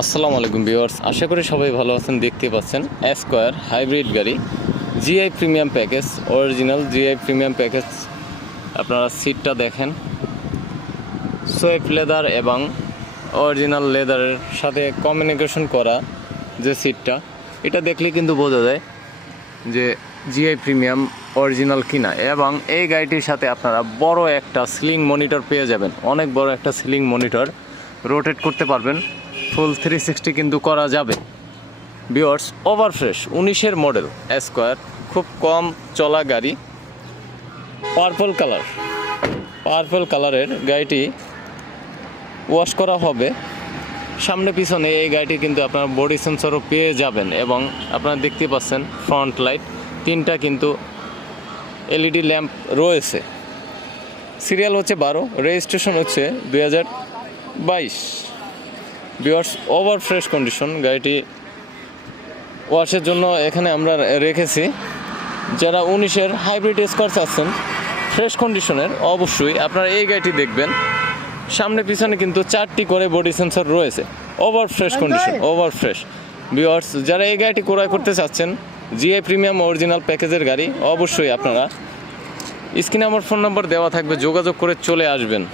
আসসালামু আলাইকুম ভিউয়ার্স, আশা করি সবাই ভালো আছেন। দেখতে পাচ্ছেন স্কয়ার হাইব্রিড গাড়ি GI premium package, original GI premium package. আপনারা সিটটা দেখেন, সোয়েপ লেদার এবং অরিজিনাল লেদারের সাথে কমিউনিকেশন করা যে সিটটা, এটা দেখলে কিন্তু বোঝা যায় যে জিআই প্রিমিয়াম অরিজিনাল কিনা। এবং এই গাড়িটির সাথে আপনারা বড় একটা সিলিং মনিটর পেয়ে যাবেন, অনেক বড় একটা সিলিং মনিটর, রোটেট করতে পারবেন, ফুল 360 কিন্তু করা যাবে। ভিউয়ার্স, ওভার ফ্রেশ 19-এর মডেল স্কয়ার, খুব কম চলা গাড়ি, পার্পল কালারের গাড়িটি ওয়াশ করা হবে। সামনে পিছনে এই গাড়িটি কিন্তু আপনার বডি সেন্সরও পেয়ে যাবেন। এবং আপনারা দেখতে পাচ্ছেন ফ্রন্ট লাইট 3টা কিন্তু এলইডি ল্যাম্প রয়েছে। সিরিয়াল হচ্ছে 12, রেজিস্ট্রেশন হচ্ছে 2022। ভিউয়ার্স, ওভার ফ্রেশ কন্ডিশন গাড়িটি ওয়াশের জন্য এখানে আমরা রেখেছি। যারা 19-এর হাইব্রিড স্কয়ার চাচ্ছেন ফ্রেশ কন্ডিশনের, অবশ্যই আপনারা এই গাড়িটি দেখবেন। সামনে পিছনে কিন্তু 4টি করে বডি সেন্সর রয়েছে। Over fresh condition, over fresh. Viewers, যারা এই গাড়িটি ক্রয় করতে চাচ্ছেন জিআই প্রিমিয়াম অরিজিনাল প্যাকেজের গাড়ি, অবশ্যই আপনারা স্ক্রিনে আমার ফোন নাম্বার দেওয়া থাকবে, যোগাযোগ করে চলে আসবেন।